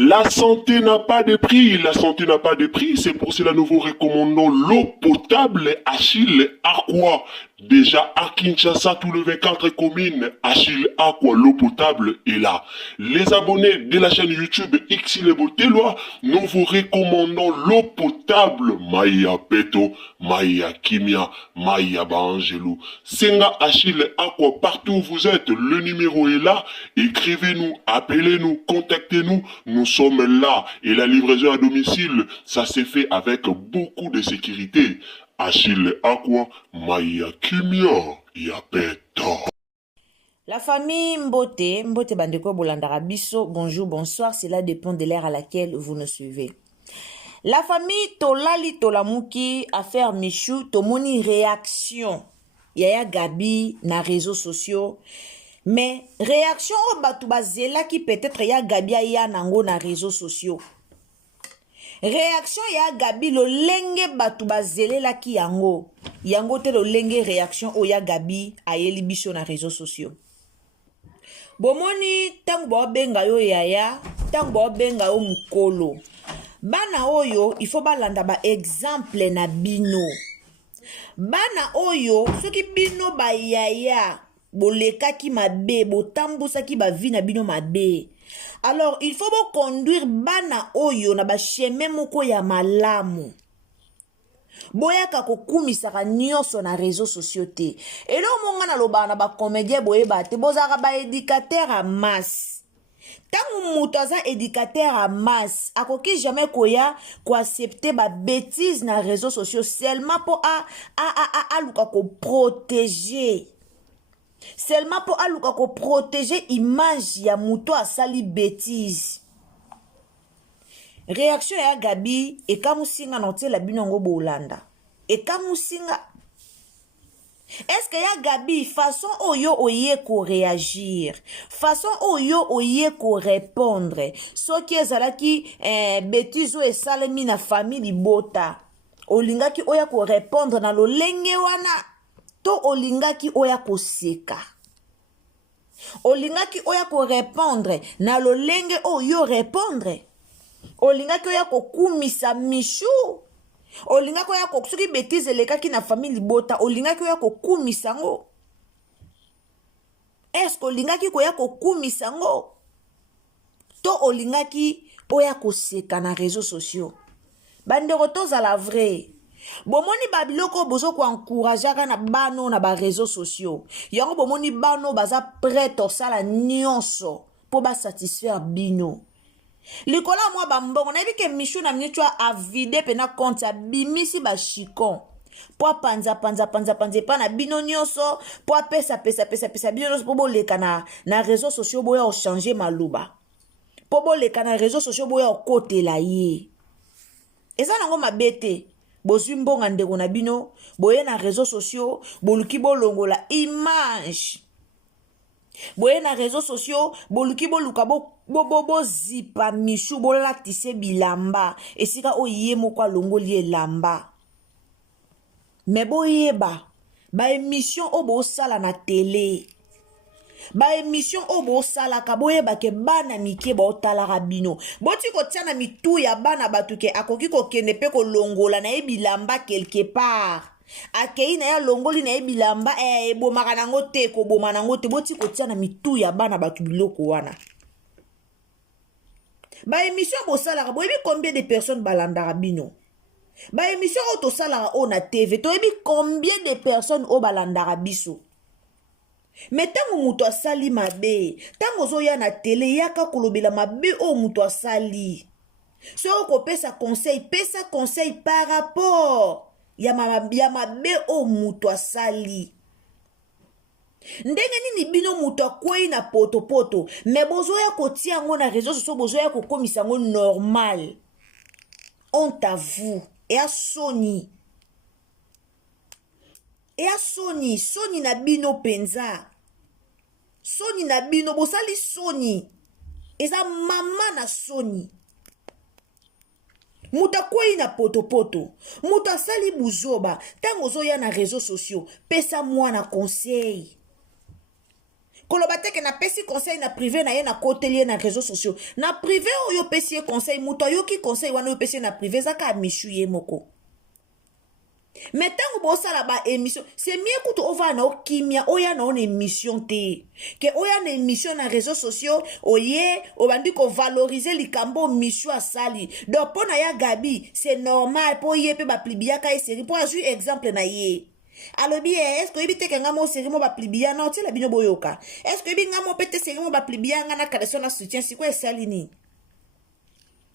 La santé n'a pas de prix, la santé n'a pas de prix, c'est pour cela que nous vous recommandons l'eau potable Achille Aqua. Déjà à Kinshasa, tout le 24 communes, Achille Aqua, l'eau potable est là. Les abonnés de la chaîne YouTube Xile Botelwa, nous vous recommandons l'eau potable Maya Peto, Maya Kimia, Maya Bangelou. Senga Achille Aqua, partout où vous êtes, le numéro est là. Écrivez-nous, appelez-nous, contactez-nous. Nous sommes là et la livraison à domicile, ça s'est fait avec beaucoup de sécurité. Achille Aqua, Maya Kimia, Yapeto. La famille Mbote, Mbote Bandeko Bolandara Bisso, bonjour, bonsoir, cela dépend de l'ère à laquelle vous nous suivez. La famille Tolali Tolamuki, affaire Michou, Tomoni réaction. Yaya Gabi, na réseaux sociaux. Mais réaction au Batouba Zela qui peut-être ya Gabi ya nango na réseaux sociaux. Réaction ya Gabi lo lenge Batouba Zelela ki yango. Yango te lo lenge réaction o ya Gabi ayeli biso na réseaux sociaux. Bomoni tangu ba benga yo yaya, tangu ba benga yo mukolo. Bana oyo, il faut balanda ba exemple na bino. Bana oyo, soki bino ba yaya, boleka ki mabe, botambusa ki ba vi na bino mabe. Alors, il faut conduire bana oyo na ba chemin moko ya malamu. Boyaka kokumisaka nyonso na réseaux sociaux te. Et là, monga na loba na ba comédien boyeba te, bozaka ba éducateur à masse. Tangu muto aza éducateur à masse, akoki jamais koya ko accepter ba bêtises na réseaux sociaux seulement pour luka ko protéger. Seulement pour aluka ko protéger image ya muto asali bêtise. Réaction ya Gabi et kamusinga note la binongo bolanda. Et kamusinga. Est-ce que ya Gabi façon oyo oye ko réagir, façon oyo oye ko répondre. So ki ezalaki bêtise o esalemi na famille libota. Olingaki oya ko répondre na lolenge wana. To olingaki oya ko seka. Olingaki oya ko répondre na lolenge oyo répondre. Olingaki oya ko kumisa Michou. Olingaki oya ko soki bêtise lekaki na famille libota, olingaki oya ko kumisa ngo. Est-ce que olingaki koya ko kumisa ngo? To olingaki oya ko seka na réseaux sociaux. Bandeko tozala vrai. Bomoni babiloko bozo ko encourager na bano na ba réseaux sociaux. Yango bomoni bano baza prêt tosala nyonso po ba satisfaire bino. Likola moi bambongo na bike Michou na mnichwa a vide pena compte ya bimisi ba chikon. Po panza pa na bino nyonso, po pesa bino nyonso po boleka na réseaux sociaux boya o changer maluba. Po boleka na réseaux sociaux boya o kotela ye. Eza nango mabete. Bozwi mbonga ndeko na bino, boye na réseaux sociaux, boluki bolongola image. Boye na réseaux sociaux, boluki boluka bo zipa Michou bolatise bilamba. Esika oye moko alongoli elamba. Mais boyeba, ba émission obo sala na télé. Ba émission obo sala ka boyeba ke bana mike ba otalara bino. Boti ko tia na mitu ya bana batuke akoki ko kende pe ko longola na ebilamba quelque part. Akei na ya longoli na ebilamba bomaka nango te ko boma nango te boti ko tia na mitu ya bana batu biloko wana. Ba émission bo sala ka boyebi combien de personnes balandara bino. Ba émission auto sala o na TV to yebi combien de personnes o balandara biso. Mais tango muto asali mabe, tango zoya na télé yaka kolobela mabe o muto asali. So ko pesa conseil par rapport ya mabe o muto asali. Ndenge nini bino muto akwei na poto, mais bozoya kotia ngo na réseaux sociaux bozoya ko komisa ngo normal. Honte à vous et à Sony. Sony na bino penza. Sony na bino bosali Sony. Eza mama na Sony. Muta kwei na poto. Muta sali buzoba. Tango zoya na réseaux sociaux. Pesa mwana conseil. koloba te ke na pesi conseil na privé na ye na koteli ye na réseaux sociaux na privé oyo pesi ye conseil moto ayoki conseil wana oyo pesi ye na privé ezaka mishu ye moko mais ntango bosala ba émission c'est mieux kutu ovaa na okimia oya na ona émission te ke oya na émission na réseaux sociaux oye obandi kovalorize likambo mishu asali donc mpo na ya Gabi c'est normal mpo ye mpe baplibiaka ye seri mpo azwi exemple na ye alobi est-ce que oyebi teke nga mo seri mo baplibia na otiela bino boyoka est-ce que oyebi nga mo mpe te seri mo baplibia nga na kaleso na soutien sikoyo esali nini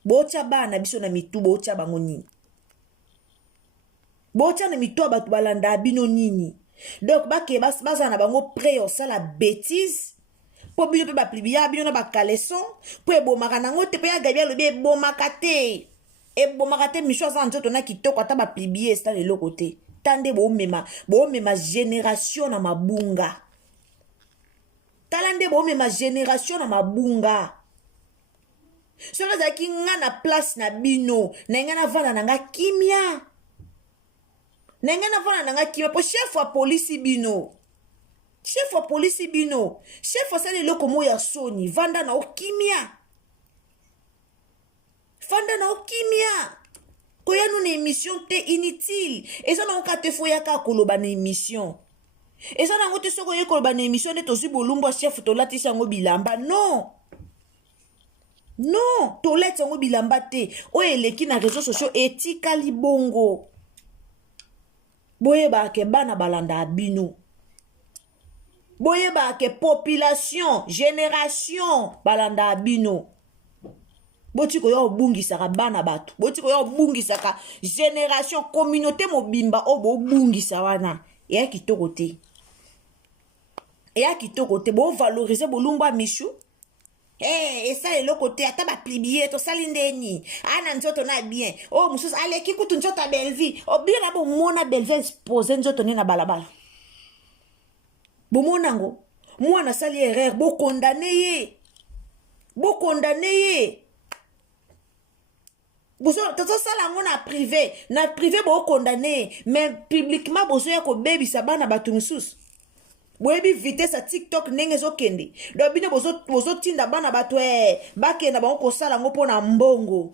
botya bana biso na mitu botya bango nini botya na mitu ya bato balanda bino nini donc bake baza na bango prêt osala bêtise mpo bino mpe baplibia bino na bakaleson mpo ebomaka nango te mpo ya Gabi alobi ebomaka te misho aza nzoto na kitoko ata baplibia esala eloko te tande boomema génération na mabunga tala nde boomema génération na mabunga soki azalaki nga na place na bino na nga navanda na nga kimia na nga navanda na nga kimia mpo chef wa polisi bino chef asali eloko mo ya soni vanda na okimia koya nu na émission te inutile eza nango ka te fo yaka koloba na émission eza nango te soki oye koloba na émission nde tozwi bolumbu ya chef tolatisi yango bilamba non tolati yango bilamba te oyo eleki na réseaux sociaux etikali bongo boyebake bana balanda bino boyebake population génération balanda bino botiko yo obungisaka bana bato botiko yo obungisaka génération communauté mobimba o bobungisa wana eya kitoko te bovalorize bolumbu ya mishu esala eloko te ata baplibie tosali ndeni ana nzoto na bien mosusu aleki kutu nzoto ya belvi obie na bomona belvi expose nzoto nde na balabala bomona yango mwana asali erreur bokondane ye tozosala yango na privé bokondane mais publiquement bozoya kobebisa bana bato mosusu boyebi vitesse ya TikTok ndenge ezokende donc bino bozotinda bana bato bakenda bango kosala yango mpo na mbongo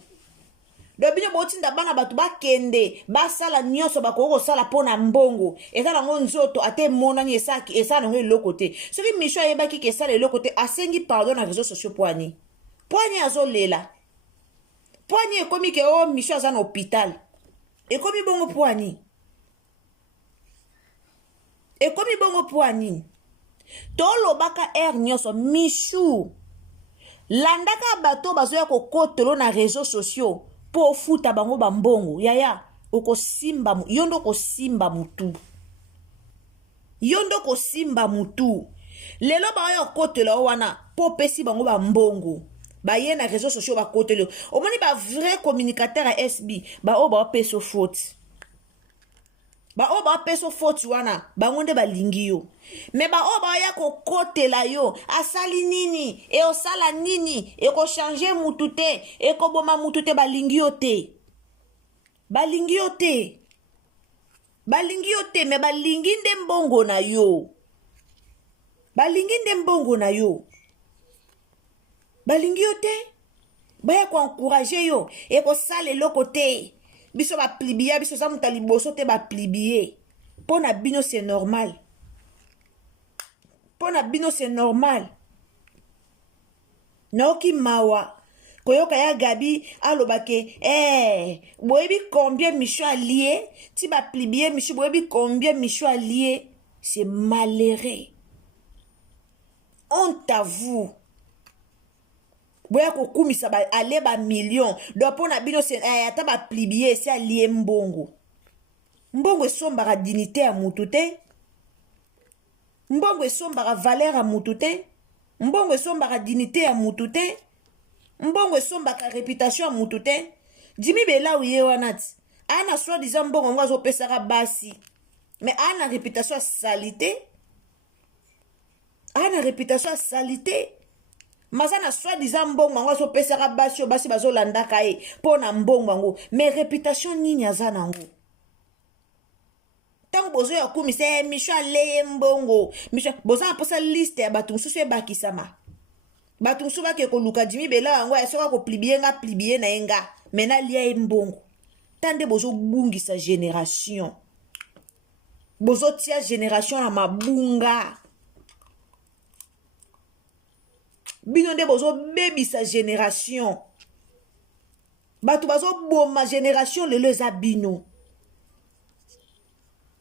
donc bino botinda bana bato bakende basala nyonso bakoki kosala mpo na mbongo eza nango nzoto ate emonani esala nango eloko te soki misho ayebaki ke esala eloko te asengi pardon na réseaux sociaux poani azolela poani ekomi ke misho aza na hôpital ekomi bongo poani tolobaka nyonso mishu landaka bato bazoya kokotelo na réseaux sociaux po ofuta bango bambongo yaya okosimba yondo kosimba mutu lelo baoya kokotela wana po pesi bango bambongo baye na réseaux sociaux bakotelo omoni ba vrai communicateur à SB bao bapeso faute bapeso faute wana bango nde balingi yo mais baya kokotela yo asali nini osala nini ekochange mutu te ekoboma mutu te balingi yo te mais balingi nde mbongo na yo balingi yo te baya koencourage yo ekosala eloko te biso baplibia biso za muta liboso te baplibie mpo na bino c'est normal naoki mawa koyoka ya Gabi alobake boyebi combien misho allié ti baplibie misho boyebi combien misho allié c'est malheureux honte à vous boya kokumisa ale million donc mpo na bino ata baplibie esi alie mbongo esombaka dignité ya mutu te mbongo esombaka valeur ya mutu te mbongo esombaka dignité ya mutu te mbongo esombaka réputation ya mutu te Jimmy Belaou ye wana ti ana soi-disant mbongo ngo azopesaka basi mais ana réputation ya salité mazana soi-disant mbongo ngo azopesaka basi oyo basi bazolandaka ye mpo na mbongo yango mais réputation nini aza nango Tango bozo ya kumisa misho aleye mbongo misho bozo aposa liste ya bato mosusu ebakisama bato mosusu bake koluka jimi bela yango ya soka koplibie nga plibie na ye nga mena lia ye mbongo tande bozo bungisa génération bozo tia génération na mabunga bino nde bozo bebisa génération bato bazo boma génération lelo eza bino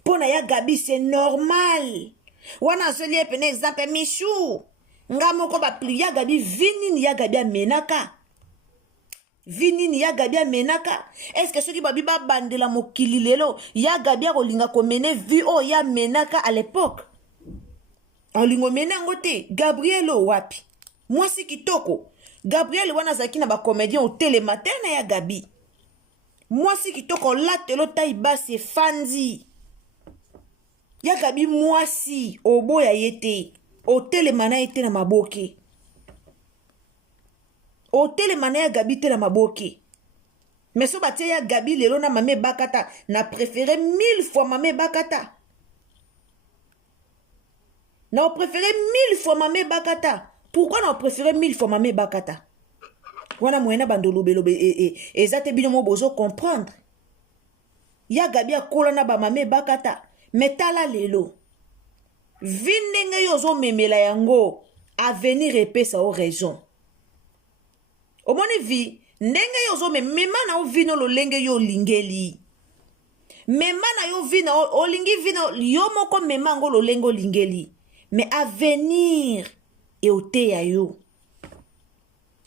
pona ya Gabi c'est normal wana zoli pene exemple Michou nga moko ba pli ya Gabi vinini ya Gabi amenaka vinini ya Gabi amenaka est-ce que soki babi ba bandela mokili lelo ya Gabi kolinga ko mene vie o ya menaka à l'époque olingo menango te Gabrielo wapi mwasi kitoko Gabriel wana zaki na ba comédien au télématin na ya Gabi mwasi kitoko latelo taille basse fanzi ya Gabi mwasi oboya yete otelemana yete na maboke otelemana ya Gabi te na maboke mais so batia ya Gabi lelo na mame bakata na préféré 1000 fois mame bakata na préféré 1000 fois mame bakata pourquoi na préféré 1000 fois mame bakata wana moyena bandolobelobe ezate bino mo bozo comprendre ya Gabi akola na ba mame bakata metala lelo vinenge yozo memela yango avenir epesa o raison omoni vi ndenge yozo mema na o vino lolenge yo lingeli mema na yo vino olingi vino yo moko mema ngo lolenge lingeli mais avenir e oteya yo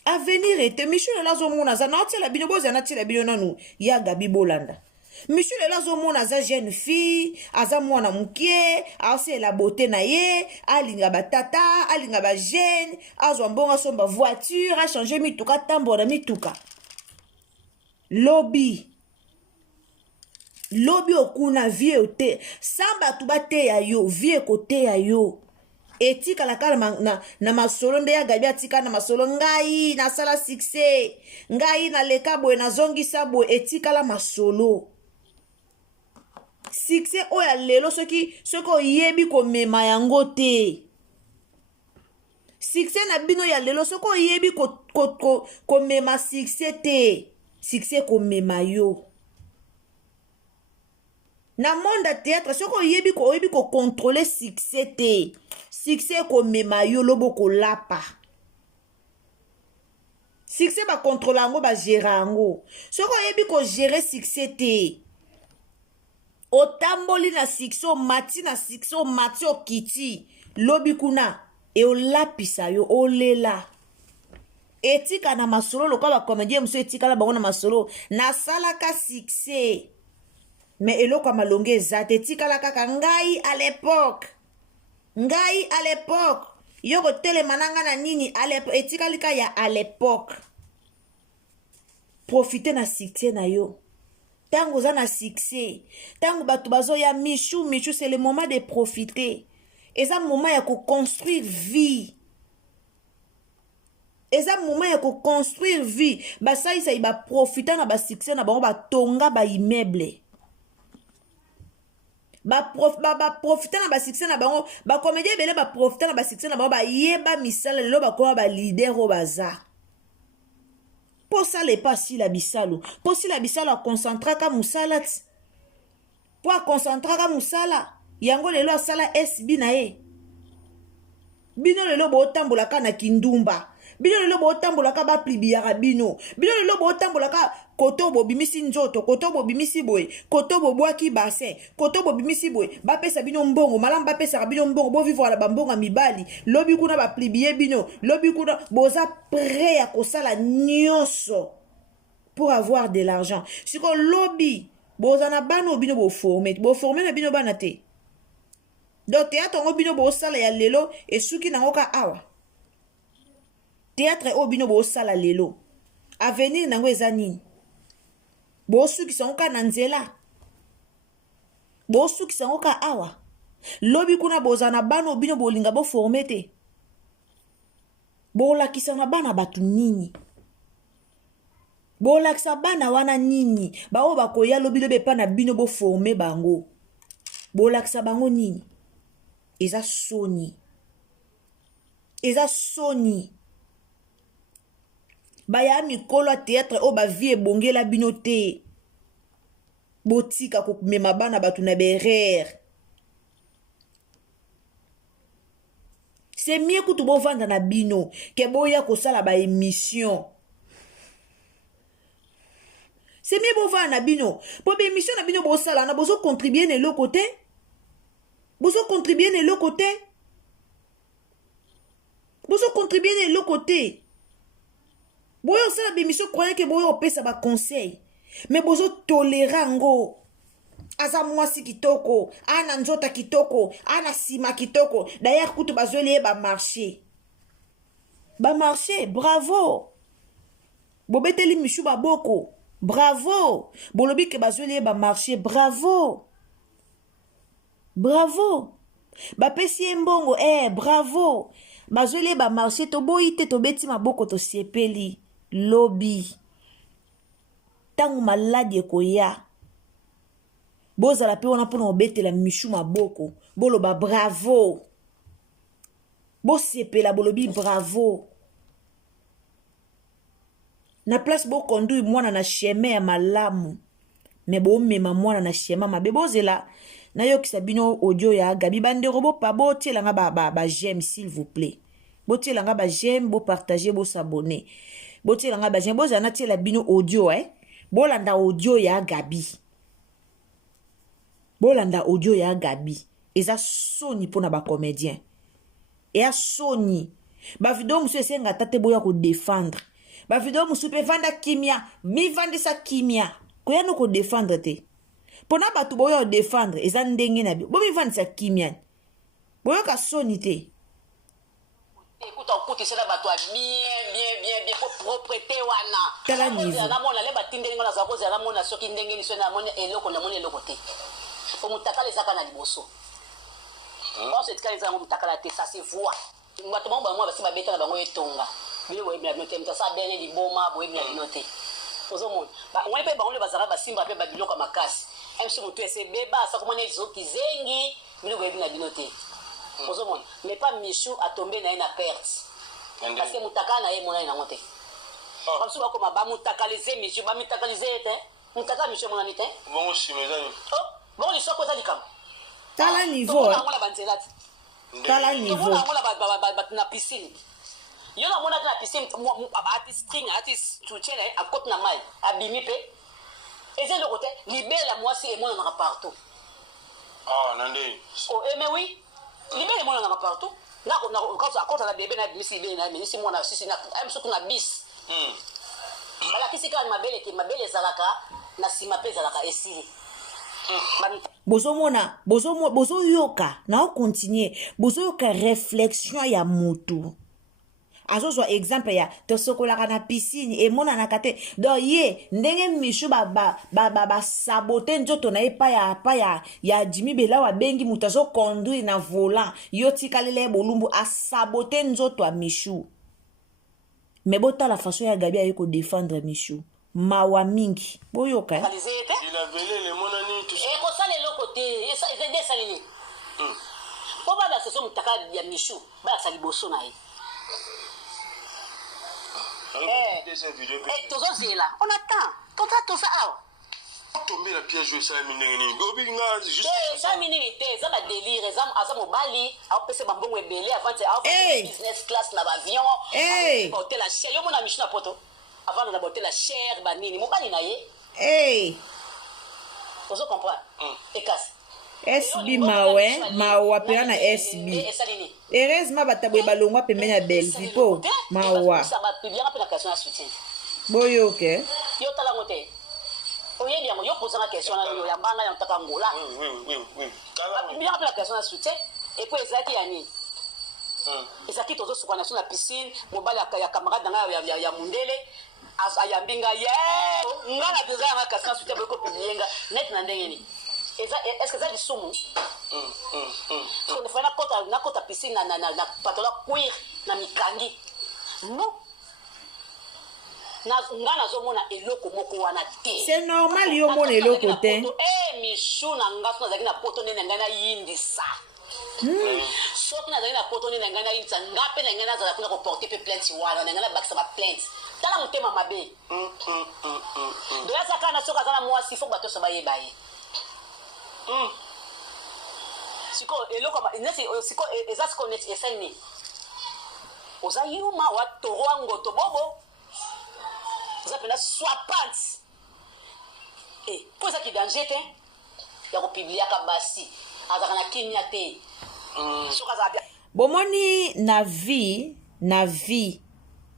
avenir ete Michou la zo mona za na otela bino boza na tela bino nanu ya Gabi bolanda Michou la zo mona za jeune fille aza mwana mukie ase la beauté na ye alinga batata alinga ba jeune azwa mbonga somba voiture a changer mituka tambora mituka lobby okuna vie ote samba tu bate ya yo vie kote ya yo etika la kala na masolo nde ya Gabi atika na masolo ngai na sala succès ngai na leka boy na zongi sabo etika la masolo succès oya lelo soki oyebi ko mema yango te succès na bino ya lelo soki oyebi ko mema succès te succès ko mema yo na monde ya théâtre soki oyebi ko contrôler succès te succès ko mema yo lobo ko lapa succès ba contrôler yango ba gérer yango soki oyebi ko gérer succès te otamboli na succès omati na succès omati okiti lobi kuna e olapisa yo olela etika na masolo lokola ba comédien muso etika la bango na masolo na salaka succès mais eloko ya malonge ezate etika la kaka ngai à l'époque yo kotelema nanga na nini etika lika ya à l'époque profiter na succès na yo tango za na succès tango bato bazo ya Michou c'est le moment de profiter eza moment ya ko construire vie basaisa ba profiter na ba succès na bango batonga ba immeuble profiter na ba succès na bango ba comédien bele profiter na ba succès na bango yeba misala lelo bakoma ba leader o baza po sala pas si la bisalo po si la bisalo a concentrer ka musala po a concentrer ka musala yango lelo asala SB na ye bino lelo bo tambola ka na kindumba bino lelo bo tambola ka ba plibiara bino lelo bo tambola ka koto bo bimisi nzoto koto bo bimisi boy koto bo bwaki bassin koto bo bimisi boy ba pesa bino mbongo malam ba pesa bino mbongo bo vivre la bambonga mibali lobi kuna ba plibie bino lobi kuna boza prêt à kosala nyonso pour avoir de l'argent siko lobi boza na bano bino bo former na bino bana te donc théâtre ngo bino bo sala ya lelo esuki nango ka awa théâtre o bino bo sala lelo avenir nango eza nini bosukisa ngo ka na nzela bosukisa ngo ka awa lobi kuna boza na bano bino bolinga bo former te bolakisa na bana batu nini bolakisa bana wana nini bao bakoya lobi lobe pa na bino bo former bango bolakisa bango nini eza soni baya mikolo ya théâtre oyo bavie ebongela bino te botika komema bana bato na berere c'est mieux kutu bovanda na bino ke boya kosala baémission c'est mieux bovanda na bino po baémission na bino bosala na bozo contribuer na eloko te bozo contribuer na eloko te boyo osala baémission croyant ke boyo opesa baconseil mais bozo tolera ngo aza mwasi kitoko ana nzota kitoko ana nsima kitoko d'ailleurs kutu bazweli ye bamarché bravo bobeteli mishu baboko bravo bolobi ke bazweli ye bamarché bravo bapesi ye mbongo bravo bazweli ye bamarché toboyi te tobeti maboko tosiepeli lobi ntango maladi ekoya bozala mpe wana mpona kobetela mishu maboko boloba bravo bosepela bolobi bravo na place bokonduire mwana na chemin ya malamu me bomema mwana na chemin mabe bozela nayokisa bino audio ya Gabi bandeko botielanga j'aime s'il vous plaît botielanga j'aime bopartager bosabone botielanga j'aime bozala natiela bino audio bolanda audio ya Gabi eza soni mpona bacomédien eya soni bavideo mosu esenga tate boya kodefendre bavideo mosu mpe vanda kimia mivandisa kimia koya no kodefendre te mpona bato boya kodefendre eza ndenge na bio bomivandisa kimia boyoka soni te ekuta okutisela bato ya bien po propreté wana tala niveau namona le batindeli ngo naza kozela namona soki ndenge niso namoni eloko te po mutakala ezaka na liboso oso etikala ezango mutakala te ça se voit bato bango bango basi babetaka bango etonga bino boyebila bino te mutasa bene liboma boyebila bino te ozomona ngoni mpe bango nde bazalaka basimba mpe babiloko ya makasi mso motu esebeba asakomona ezoki zengi bino boyebila bino te ozomona mais pas Michou atombe na ye na perte parce que mutakala na ye monani nango te bamosu bakoma bamutakalize Michou bamitakalize ye te mutakala Michou monani te bongo simezani bongo lisoko eza likambo tala niveau yango na banzela te tala niveau yango na piscine yo namonaki na piscine baati string ati soutien na ye akote na mai abimi mpe eza eloko te libela mwasi emonanaka partout nande mais oui libela emonanaka partout akota na bebe na bimisi libela na menisi mwana sisi soki na bis balakisi kaka mabele te mabele ezalaka na nsima mpe ezalaka esili bozomona bozoyoka na okontinue bozoyoka réflexion ya motu azozwa exemple ya tosokolaka na piscine emonanaka te donc ye ndenge Michou basabote nzoto na ye pa ya Jimmy Belawa abengi moto azoconduire na volant yo tikalele bolumbu asabote nzoto ya Michou me botala façon ya Gabi aye kodefendre Michou mawa mingi boyoka ekosala eloko te esalini po balakisa so mutaka ya Michou balakisa liboso na ye tozozela on attend toza awa tombe la piège esalami ndenge nini obinga esalami nini te eza badelire aza mobali aopesa bambongo ebele avant business class na bavion bahotel ya chere yo mona Michou na poto avant na bahotel ya chere banini mobali na ye ozo comprendre ekasi SB mawa pela na SB heureusement bataboye balongwa pembeni ya Bellevue po mawa boyoke yo talango te oyebi yango yo posanga question na ya mbanga ya ntaka ngola bien après la question na soutien et puis ezaki ya nini ezaki tozosuka na so na piscine mobali ya camarade nanga ya mundele ayambi nga ye nga na deja yanga kasi na soutien boyoko publier nga net na ndenge nini est-ce que eza lisumu nefai nakota piscine na patola cuir na mikangi non nga nazomona eloko moko wana te. C'est normal yo mona eloko te. Michu na nga so nazalaki na poto nene ngai nayindisa. Soki nazalaki na poto nene ngai nayindisa nga mpe na ngai nazala kuna koporte mpe plainte wana na ngai nabakisa baplainte tala motema mabe. Doya saka na soki aza na mwasi fo bato so bayeba ye. Siko eloko nesi siko eza siko neti eseni. Oza yuma wa toro ngoto bobo. Oza pena swapant. Po eza ki danger te ya kopublia ka basi azaka na kimia te. Soka za bien. Bomoni na vie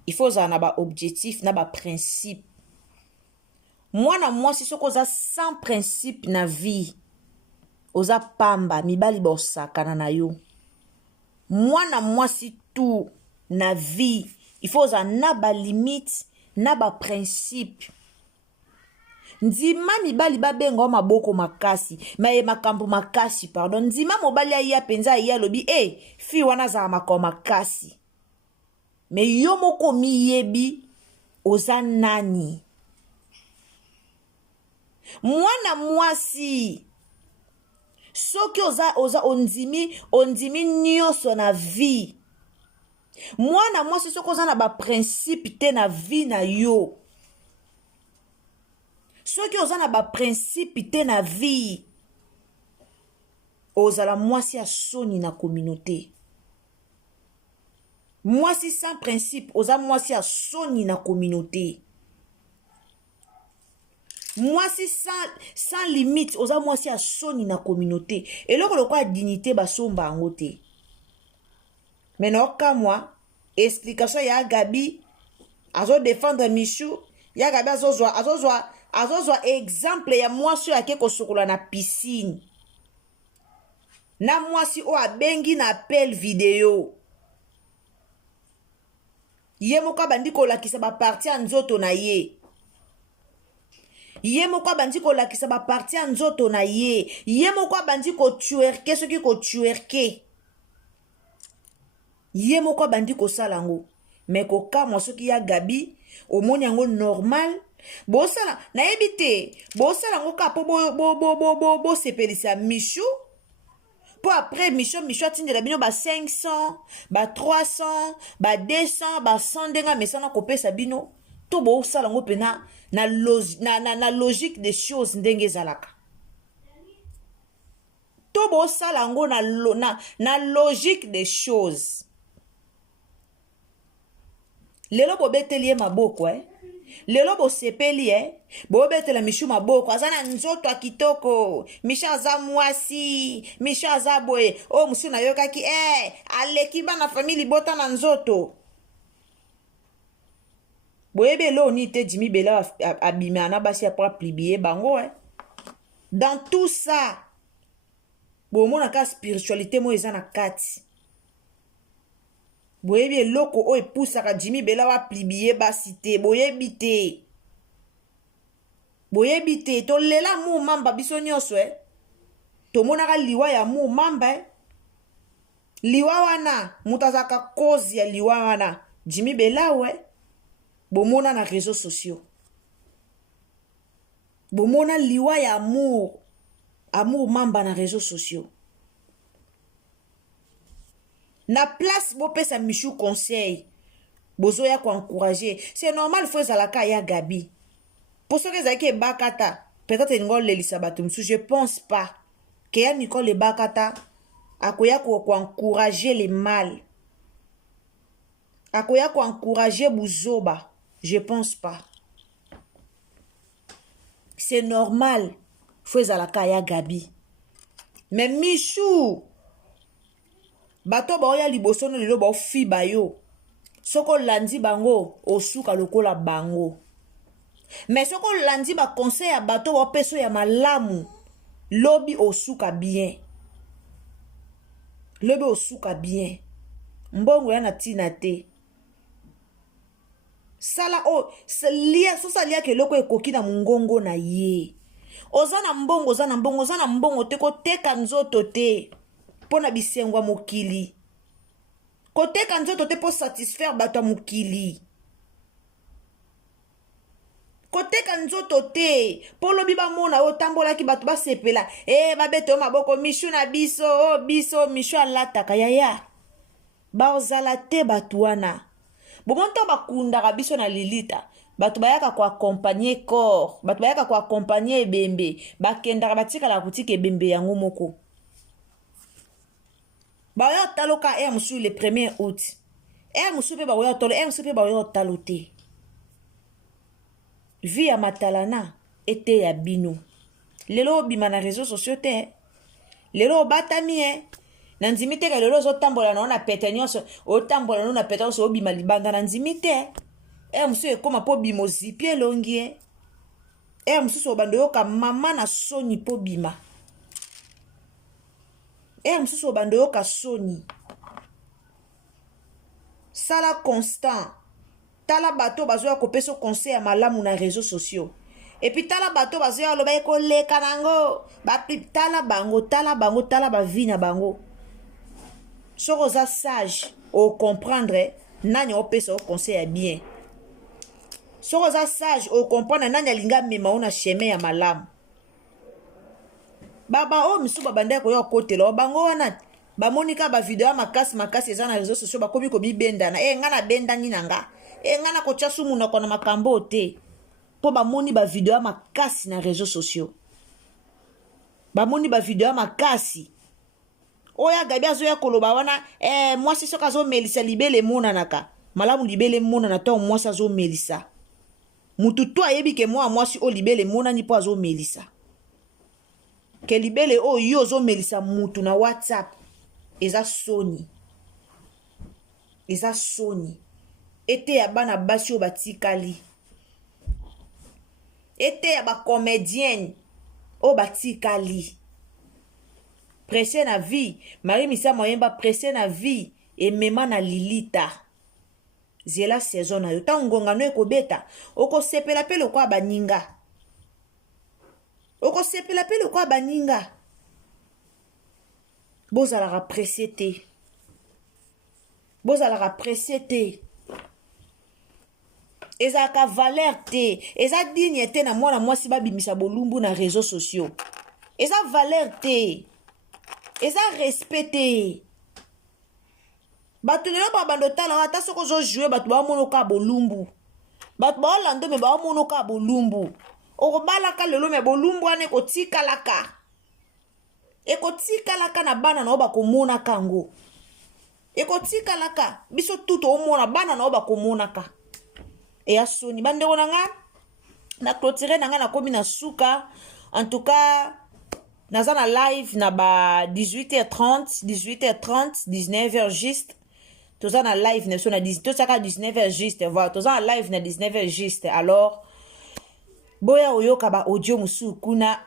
il faut za na ba objectif na ba principe. Mwana mwasi soko za sans principe na vie oza pamba mibali bosakana na yo. Mwana mwasi tout na vie il faut za na ba limite na ba principe. Ndima mibali babenga maboko makasi maye makambo makasi pardon. Ndima mobali ya penza ya lobi fi wana za makambo makasi me yo moko miyebi oza nani. Mwana mwasi soki oza ondimi nyonso na vie. Mwana mwasi soki oza na ba principe te na vie na yo. Soki oza na ba principe te na vie ozala mwasi ya soni na communauté. Mwasi sans principe oza mwasi ya soni na communauté. Mwasi sans limite oza mwasi ya soni na communauté. Eloko lokwa dignité basomba yango te. Maintenant kamwa explication ya Gabi azo défendre Michu ya Gabi azozwa exemple ya mwasi yake kosokola na piscine. Na mwasi o abengi na appel video. Ye moko bandi kolakisa ba parti ya nzoto na ye. Ye moko bandi kolakisa ba parti ya nzoto na ye. Ye moko bandi ko tuerke soki ko tuerke. Ye moko bandi ko salango. Mais ko kamwa soki ya Gabi omoni yango normal. Bosala na ebite bosala ngo kapo bo sepelisa Michu. Po après Michu atindela bino ba 500, ba 300, ba 200, ba 100 ndenga mesana kopesa bino. To bosala ngo pena na logique des choses ndenge zalaka. To bosala ngo na logique des choses. Lelo bobeteli maboko Lelo bo sepeli bo betela Michu maboko azana nzoto akitoko. Michu aza mwasi, Michu aza boye. Musu na yokaki aleki ba na family bota na nzoto. Boyebe lo ni te Jimmy Bela abima na basi apra plibier bango Dans tout ça bomona ka spiritualité mo eza na kati. Boyebi loko o epusaka Jimmy Bela wa plibier basi te boyebi te. Boyebi te to lela mu mamba biso nyonso to monaka liwa ya mu mamba liwa wana mutazaka kozi ya liwa wana Jimmy Bela bomona na réseaux sociaux. Bomona liwa ya amour mamba na réseaux sociaux. Na place bo pesa Michu conseil bozo ya ko encourager. C'est normal faut ezalaka ya Gabi. Pour ceux qui zaki bakata peut-être ngol lelisa batum je pense pas que ya Nicole bakata akoya ko encourager les mal. Akoya ko encourager buzoba, je pense pas. C'est normal faut ezalaka ya Gabi. Mais Michu bato baoya liboso no lelo ba fi bayo soko landi bango osuka lokola bango. Mais soko landi ba conseil ya bato ba peso ya malamu lobi osuka bien. Lobi osuka bien. Mbongo ya na tina te. Sala salia so salia ke loko ekoki na mungongo na ye. Ozana mbongo te ko teka nzoto te. Pona bisengwa mokili. Koteka nzoto te po satisfaire bato mokili. koteka nzoto te mpo lobi bamona oyo otambolaki bato basepela babete yo maboko mishu na biso biso mishu alataka yaya bazala te bato wana bomonto bakundaka biso na lilita bato bayaka koakompagne corps bato bayaka koakompagne ebembe bakendaka batikala kotika ebembe yango moko baoya otaloka mosu le 1er août mosu mpe baoya otalo mosu mpe baoya otalo te vi ya matalana ete ya bino lelo obima na réseaux sociaux te lelo obatami na nzimi te ka lelo ozotambola nao na pete nyonso otambola nao na pete nyonso obima libanda na nzimi te mosusu ekoma mpo bima ozipi elongi mosusu obanda oyoka mama na soni mpo bima mosusu obanda oyoka soni sala constant tala bato bazoya kopesa conseil ya malamu na réseaux sociaux epuis tala bato bazoya aloba ekoleka nango tala bavi na bango soki oza sage ocomprendre nani opesa o conseil ya bien soki oza sage ocomprendre nani alingi amema o na chemin ya malamu baba oyo misu babanda koya kokotela bango wana bamonika bavideo ya makasi eza na réseaux sociaux bakomi kobibendana nga na bendani na nga nga na kotya su munoko na makambo te mpo bamoni bavideo ya makasi na réseaux sociaux bamoni bavideo ya makasi oyo agabi azoya koloba wana mwasi soki azomelisa libele emonanaka malamu libele emonana to mwasi azomelisa mutu to ayebi ke mwa mwasi o libele emonani mpo azomelisa ke libele oyo yo ozomelisa mutu na WhatsApp eza soni ete ya bana basi oyo batikali ete ya bacomédienne oyo batikali presse na vie Marie Misa Moyemba presse na vie emema na lilita zela saison na yo ntango ngongano ekobeta okosepela mpe lokwa baninga bozalaka presse te ezalaka valeur te eza digne te na mwana mwasi babimisa bolumbu na réseaux sociaux eza valeur te eza respect te bato lelo babando tala ata soki ozojue bato baomonoka bolumbu bato baolando me baomonoka bolumbu okobalaka lelo me bolumbu wana ekotikalaka na bana nao bakomonaka yango ekotikalaka biso tuto omona bana nao bakomonaka eya soni bandeko na nga na clôturer na nga nakomi na suka en tout cas naza na live na ba 18h30 19h juste toza na live na so na 19h juste voilà toza na live na 19h juste alors boya oyoka ba audio musu kuna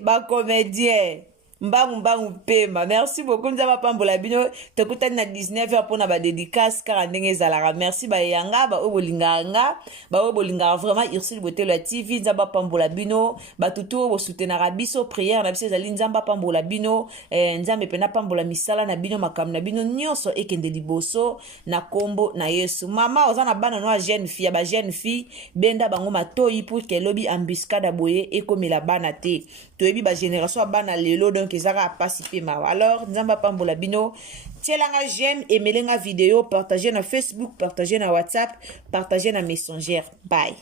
ba comédien mbangu pema merci beaucoup nzaba pambola bino tokutani na 19h pour na ba dédicace car ndenge ezalaka merci ba yanga ba obolinganga ba obolinganga vraiment Ursule Botelo la TV nzaba pambola bino ba tutu bo soutenir biso prière na biso ezali nzamba pambola bino nzambe pena pambola misala na bino makam na bino nyonso ekende liboso na kombo na Yesu mama ozana bana no jeune fille benda bango matoyi pour que lobi embuscade boye ekomela bana te toyebi ba génération bana lelo donc ezaka pasi pe mawa alors nzamba pambola bino tielanga j'aime emelenga vidéo partager na Facebook partager na WhatsApp partager na Messenger bye.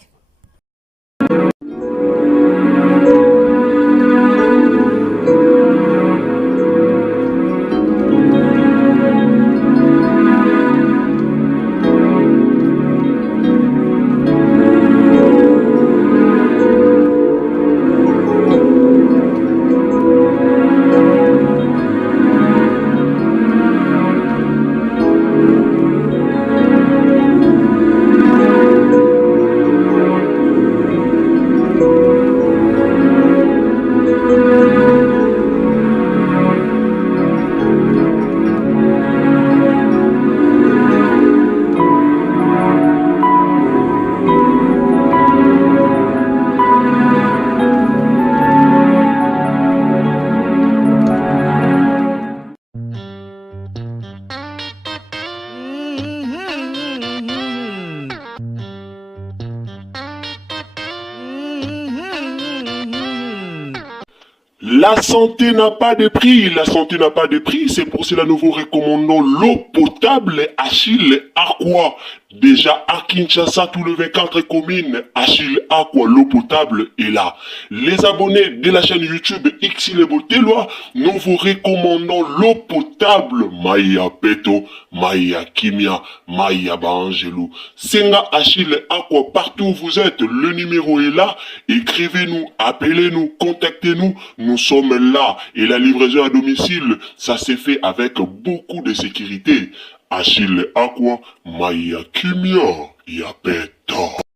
La santé n'a pas de prix, la santé n'a pas de prix, c'est pour cela nous vous recommandons l'eau potable Achille Aqua. Déjà à Kinshasa, tous les 24 communes, Achille Aqua, l'eau potable est là. Les abonnés de la chaîne YouTube Xile Botelwa, nous vous recommandons l'eau potable Maya Peto, Maya Kimia, Maya Bangelou. Senga Achille Aqua, partout où vous êtes, le numéro est là. Écrivez-nous, appelez-nous, contactez-nous. Nous sommes là. Et la livraison à domicile, ça s'est fait avec beaucoup de sécurité. Achille Aqua, Maya Kimia, Yapeto.